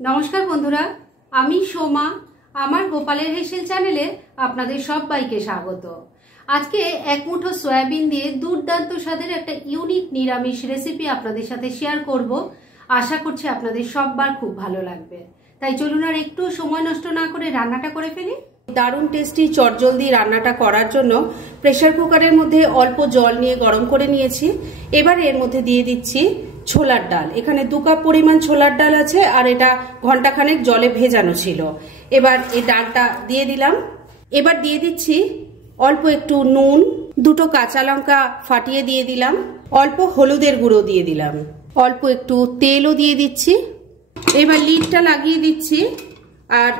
নমস্কার বন্ধুরা, আমি সোমা। আমার গোপালের হেসেল চ্যানেলে আপনাদের সবাইকে স্বাগত। আজকে এক মুঠো সয়াবিন দিয়ে দুর্দান্ত স্বাদের একটা ইউনিক নিরামিষ রেসিপি আপনাদের সাথে শেয়ার করব। আশা করছি আপনাদের সবার খুব ভালো লাগবে। তাই চলুন আর একটু সময় নষ্ট না করে রান্নাটা করে ফেলি। দারুণ টেস্টি চটজলদি রান্নাটা করার জন্য প্রেসার কুকারের মধ্যে অল্প জল নিয়ে গরম করে নিয়েছি। এবার এর মধ্যে দিয়ে দিচ্ছি ছোলার ডাল। এখানে 2 কাপ পরিমাণ ছোলার ডাল আছে, আর এটা ঘন্টাখানেক জলে ভেজানো ছিল। এবার এই ডালটা দিয়ে দিলাম। এবার দিয়ে দিচ্ছি অল্প একটু নুন, 2টো কাঁচা লঙ্কা ফাটিয়ে দিয়ে দিলাম, অল্প হলুদের গুঁড়ো দিয়ে দিলাম, অল্প একটু তেলও দিয়ে দিচ্ছি। এবার লিডটা লাগিয়ে দিচ্ছি আর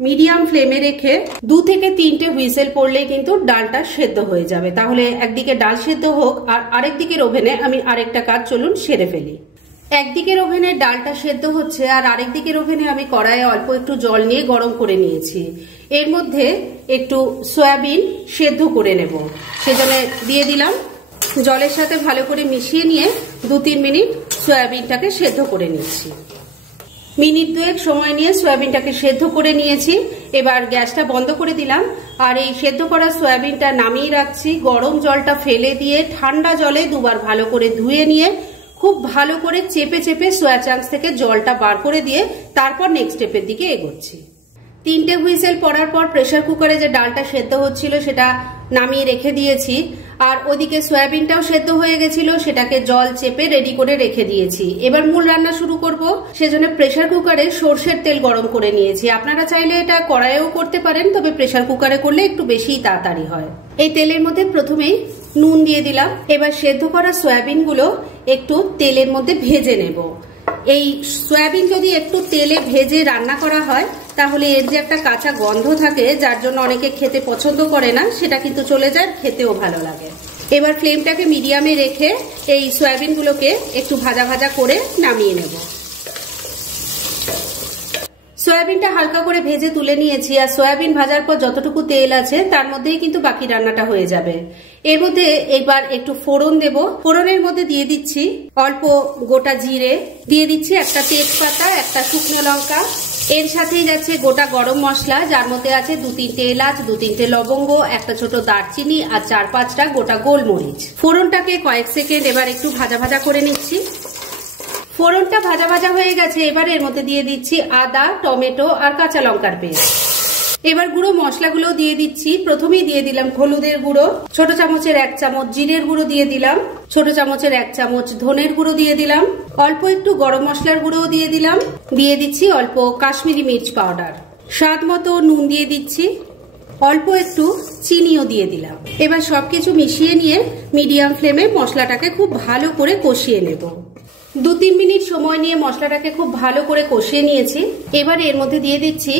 মিডিয়াম ফ্লেমে রেখে 2 থেকে 3টে হুইসেল পড়লেই কিন্তু ডালটা সেদ্ধ হয়ে যাবে। তাহলে একদিকে ডাল সেদ্ধ হোক আর আরেকদিকের ওভেনে আমি আরেকটা কাজ চলুন সেরে ফেলি। একদিকের ওভেনে ডালটা সেদ্ধ হচ্ছে আর আরেকদিকের ওভেনে আমি কড়াইয়ে অল্প একটু জল নিয়ে গরম করে নিয়েছি। এর মধ্যে একটু সয়াবিন সেদ্ধ করে নেব, সেজন্য দিয়ে দিলাম। জলের সাথে ভালো করে মিশিয়ে নিয়ে 2-3 মিনিট সয়াবিনটাকে সেদ্ধ করে নিচ্ছি। মিনিট 2 সময় নিয়ে সয়াবিনটাকে সেদ্ধ করে নিয়েছি। এবার গ্যাসটা বন্ধ করে দিলাম আর এই সেদ্ধ করা সয়াবিনটা নামিয়ে রাখছি। গরম জলটা ফেলে দিয়ে ঠান্ডা জলে 2বার ভালো করে ধুয়ে নিয়ে খুব ভালো করে চেপে চেপে সয়া চাংস থেকে জলটা বার করে দিয়ে তারপর নেক্সট স্টেপের দিকে এগোচ্ছি। 3টে হুইসেল পড়ার পর প্রেসার কুকারে যে ডালটা সেদ্ধ হচ্ছিল সেটা নামিয়ে রেখে দিয়েছি, আর ওদিকে সয়াবিনটাও সেদ্ধ হয়ে গেছিল, সেটাকে জল চেপে রেডি করে রেখে দিয়েছি। এবার মূল রান্না শুরু করব, সেজন্য প্রেসার কুকারে সর্ষের তেল গরম করে নিয়েছি। আপনারা চাইলে এটা কড়াইয়েও করতে পারেন, তবে প্রেসার কুকারে করলে একটু বেশি তাড়াতাড়ি হয়। এই তেলের মধ্যে প্রথমেই নুন দিয়ে দিলাম। এবার সেদ্ধ করা সয়াবিন গুলো একটু তেলের মধ্যে ভেজে নেব। এই সয়াবিন যদি একটু তেলে ভেজে রান্না করা হয় তাহলে এর যে একটা কাঁচা গন্ধ থাকে, যার জন্য অনেকে খেতে পছন্দ করে না, সেটা কিন্তু চলে যায়, খেতেও ভালো লাগে। এবার ফ্লেমটাকে মিডিয়ামে রেখে এই সয়াবিন গুলোকে একটু ভাজা ভাজা করে নামিয়ে নেব। সয়াবিনটা হালকা করে ভেজে তুলে নিয়েছি, আর সয়াবিন ভাজার পর যতটুকু তেল আছে তার মধ্যেই কিন্তু বাকি রান্নাটা হয়ে যাবে। এর মধ্যে এবার একটু ফোড়ন দেব। ফোড়নের মধ্যে দিয়ে দিচ্ছি অল্প গোটা জিরে, দিয়ে দিচ্ছি একটা তেজপাতা, একটা শুকনো লঙ্কা, এর সাথেই যাচ্ছে গোটা গরম মশলা, যার মধ্যে আছে 2-3টে এলাচ, 2-3টে লবঙ্গ, একটা ছোট দারচিনি আর 4-5টা গোটা গোলমরিচ। ফোড়নটাকে কয়েক সেকেন্ড এবার একটু ভাজা ভাজা করে নিচ্ছি। ফোড়নটা ভাজা ভাজা হয়ে গেছে। এবার এর মধ্যে দিয়ে দিচ্ছি আদা, টমেটো আর কাঁচা লঙ্কার পেস্ট। এবার গুঁড়ো মশলাগুলো দিয়ে দিচ্ছি। প্রথমেই দিয়ে দিলাম হলুদের গুঁড়ো, ছোট চামচের 1 চামচ জিরের গুঁড়ো দিয়ে দিলাম, ছোট চামচের 1 চামচ ধনের গুঁড়ো দিয়ে দিলাম, অল্প একটু গরম মশলার গুঁড়ো দিয়ে দিলাম, দিয়ে দিচ্ছি অল্প কাশ্মীরি মির্চ পাউডার, স্বাদ মতো নুন দিয়ে দিচ্ছি, অল্প একটু চিনিও দিয়ে দিলাম। এবার সবকিছু মিশিয়ে নিয়ে মিডিয়াম ফ্লেমে মশলাটাকে খুব ভালো করে কষিয়ে নেব। 2-3 মিনিট সময় নিয়ে মশলাটাকে খুব ভালো করে কষিয়ে নিয়েছি। এবার এর মধ্যে দিয়ে দিচ্ছি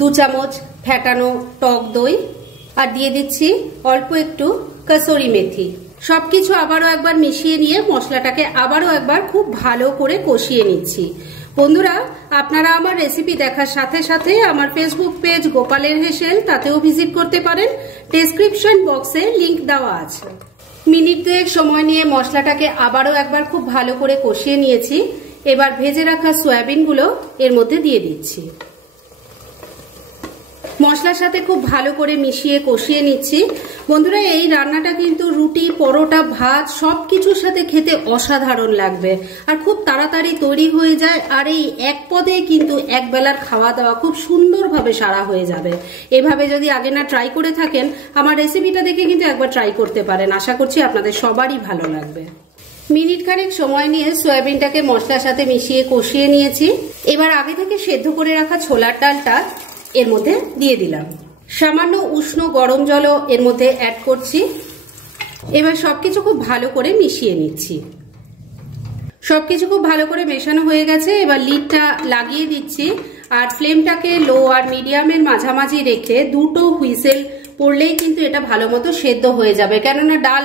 2 চামচ ফ্যাটানো টক দই, আর দিয়ে দিচ্ছি অল্প একটু কসুরি মেথি। সবকিছু আবারও একবার মিশিয়ে নিয়ে মশলাটাকে আবারও একবার খুব ভালো করে কষিয়ে নিচ্ছি। বন্ধুরা, আপনারা আমার রেসিপি দেখার সাথে সাথে আমার ফেসবুক পেজ গোপালের হেসেল, তাতেও ভিজিট করতে পারেন। ডেসক্রিপশন বক্সে লিংক দেওয়া আছে। মিনিট 2 সময় নিয়ে মশলাটাকে আবারও একবার খুব ভালো করে কষিয়ে নিয়েছি। এবার ভেজে রাখা সয়াবিন গুলো এর মধ্যে দিয়ে দিচ্ছি। মশলার সাথে খুব ভালো করে মিশিয়ে কষিয়ে নিচ্ছি। বন্ধুরা, এই রান্নাটা কিন্তু রুটি, পরোটা, ভাত সবকিছুর সাথে খেতে অসাধারণ লাগবে, আর খুব তাড়াতাড়ি তৈরি হয়ে যায়। আর এই এক পদে কিন্তু এক বেলার খাওয়া দাওয়া খুব সুন্দরভাবে সারা হয়ে যাবে। এভাবে যদি আগে না ট্রাই করে থাকেন, আমার রেসিপিটা দেখে কিন্তু একবার ট্রাই করতে পারেন। আশা করছি আপনাদের সবারই ভালো লাগবে। মিনিট খানেক সময় নিয়ে সয়াবিনটাকে মশলার সাথে মিশিয়ে কষিয়ে নিয়েছি। এবার আগে থেকে সেদ্ধ করে রাখা ছোলার ডালটা এর মধ্যে দিয়ে দিলাম। সামান্য উষ্ণ গরম জলও এর মধ্যে অ্যাড করছি। এবার সবকিছু খুব ভালো করে মিশিয়ে নিচ্ছি। সবকিছু খুব ভালো করে মেশানো হয়ে গেছে। এবার লিডটা লাগিয়ে দিচ্ছি আর ফ্লেমটাকে লো আর মিডিয়ামের মাঝামাঝি রেখে 2টো হুইসেল পড়লেই কিন্তু এটা ভালো মতো সেদ্ধ হয়ে যাবে, কেননা ডাল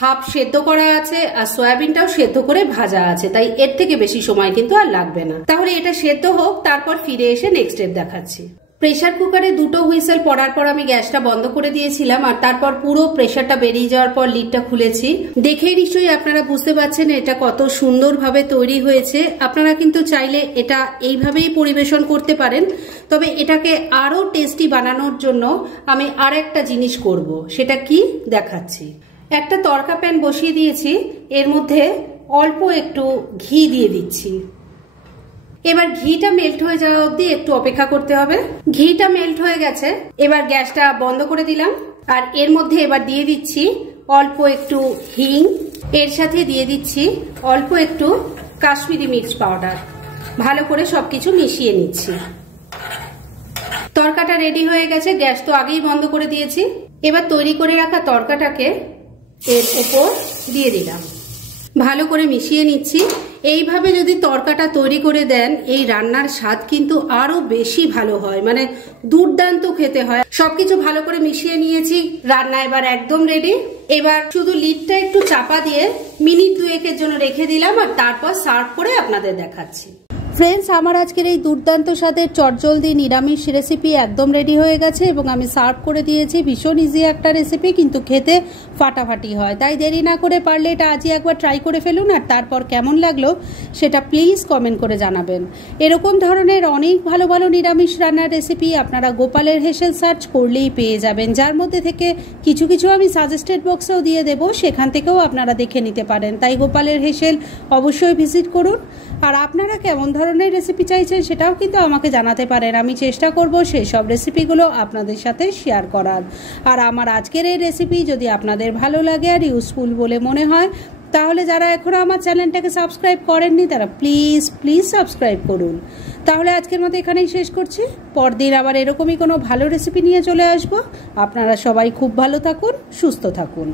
হাফ সেদ্ধ করা আছে আর সয়াবিনটাও সেদ্ধ করে ভাজা আছে, তাই এর থেকে বেশি সময় কিন্তু আর লাগবে না। তাহলে এটা সেদ্ধ হোক, তারপর ফিরে এসে নেক্সট স্টেপ দেখাচ্ছি। প্রেসার কুকারে দুটো হুইসেল পড়ার পর আমি গ্যাসটা বন্ধ করে দিয়েছিলাম, আর তারপর পুরো প্রেসারটা বেরিয়ে যাওয়ার পর লিডটা খুলেছি। দেখেই নিশ্চয়ই আপনারা বুঝতে পারছেন এটা কত সুন্দরভাবে তৈরি হয়েছে। আপনারা কিন্তু চাইলে এটা এইভাবেই পরিবেশন করতে পারেন, তবে এটাকে আরো টেস্টি বানানোর জন্য আমি আর একটা জিনিস করব। সেটা কি দেখাচ্ছি। একটা তড়কা প্যান বসিয়ে দিয়েছি, এর মধ্যে অল্প একটু ঘি দিয়ে দিচ্ছি। এবার ঘিটা মেল্ট হয়ে যাওয়া অবধি একটু অপেক্ষা করতে হবে। ঘিটা মেল্ট হয়ে গেছে, এবার গ্যাসটা বন্ধ করে দিলাম। আর এর মধ্যে এবার দিয়ে দিচ্ছি অল্প একটু হিং, এর সাথে দিয়ে দিচ্ছি অল্প একটু কাশ্মীরি মির্চ পাউডার। ভালো করে সবকিছু মিশিয়ে নিচ্ছি। তরকাটা রেডি হয়ে গেছে, গ্যাস তো আগেই বন্ধ করে দিয়েছি। এবার তৈরি করে রাখা তরকাটাকে এর উপর দিয়ে দিলাম, ভালো করে মিশিয়ে নিচ্ছি। এইভাবে যদি তরকাটা তৈরি করে দেন, এই রান্নার স্বাদ কিন্তু আরো বেশি ভালো হয়, মানে দুর্দান্ত খেতে হয়। সবকিছু ভালো করে মিশিয়ে নিয়েছি, রান্না এবার একদম রেডি। এবার শুধু লিডটা একটু চাপা দিয়ে মিনিট 2-এর জন্য রেখে দিলাম, আর তারপর সার্ভ করে আপনাদের দেখাচ্ছি। ফ্রেন্ডস, আমার আজকের এই দুর্দান্ত স্বাদের চটজলদি নিরামিষ রেসিপি একদম রেডি হয়ে গেছে এবং আমি সার্ভ করে দিয়েছি। ভীষণ ইজি একটা রেসিপি, কিন্তু খেতে ফাটাফাটি হয়। তাই দেরি না করে পারলে এটা আজই একবার ট্রাই করে ফেলুন, আর তারপর কেমন লাগলো সেটা প্লিজ কমেন্ট করে জানাবেন। এরকম ধরনের অনেক ভালো ভালো নিরামিষ রান্নার রেসিপি আপনারা গোপালের হেসেল সার্চ করলেই পেয়ে যাবেন, যার মধ্যে থেকে কিছু কিছু আমি সাজেস্টেড বক্সেও দিয়ে দেবো, সেখান থেকেও আপনারা দেখে নিতে পারেন। তাই গোপালের হেসেল অবশ্যই ভিজিট করুন। আর আপনারা কেমন ধরনের রেসিপি চাইছেন সেটাও কিন্তু আমাকে জানাতে পারেন। আমি চেষ্টা করব সেই সব রেসিপিগুলো আপনাদের সাথে শেয়ার করার। আর আমার আজকের এই রেসিপি যদি আপনাদের ভালো লাগে আর ইউজফুল বলে মনে হয়, তাহলে যারা এখনো আমার চ্যানেলটাকে সাবস্ক্রাইব করেননি তারা প্লিজ সাবস্ক্রাইব করুন। তাহলে আজকের মতো এখানেই শেষ করছি। পরদিন আবার এরকমই কোনো ভালো রেসিপি নিয়ে চলে আসবো। আপনারা সবাই খুব ভালো থাকুন, সুস্থ থাকুন।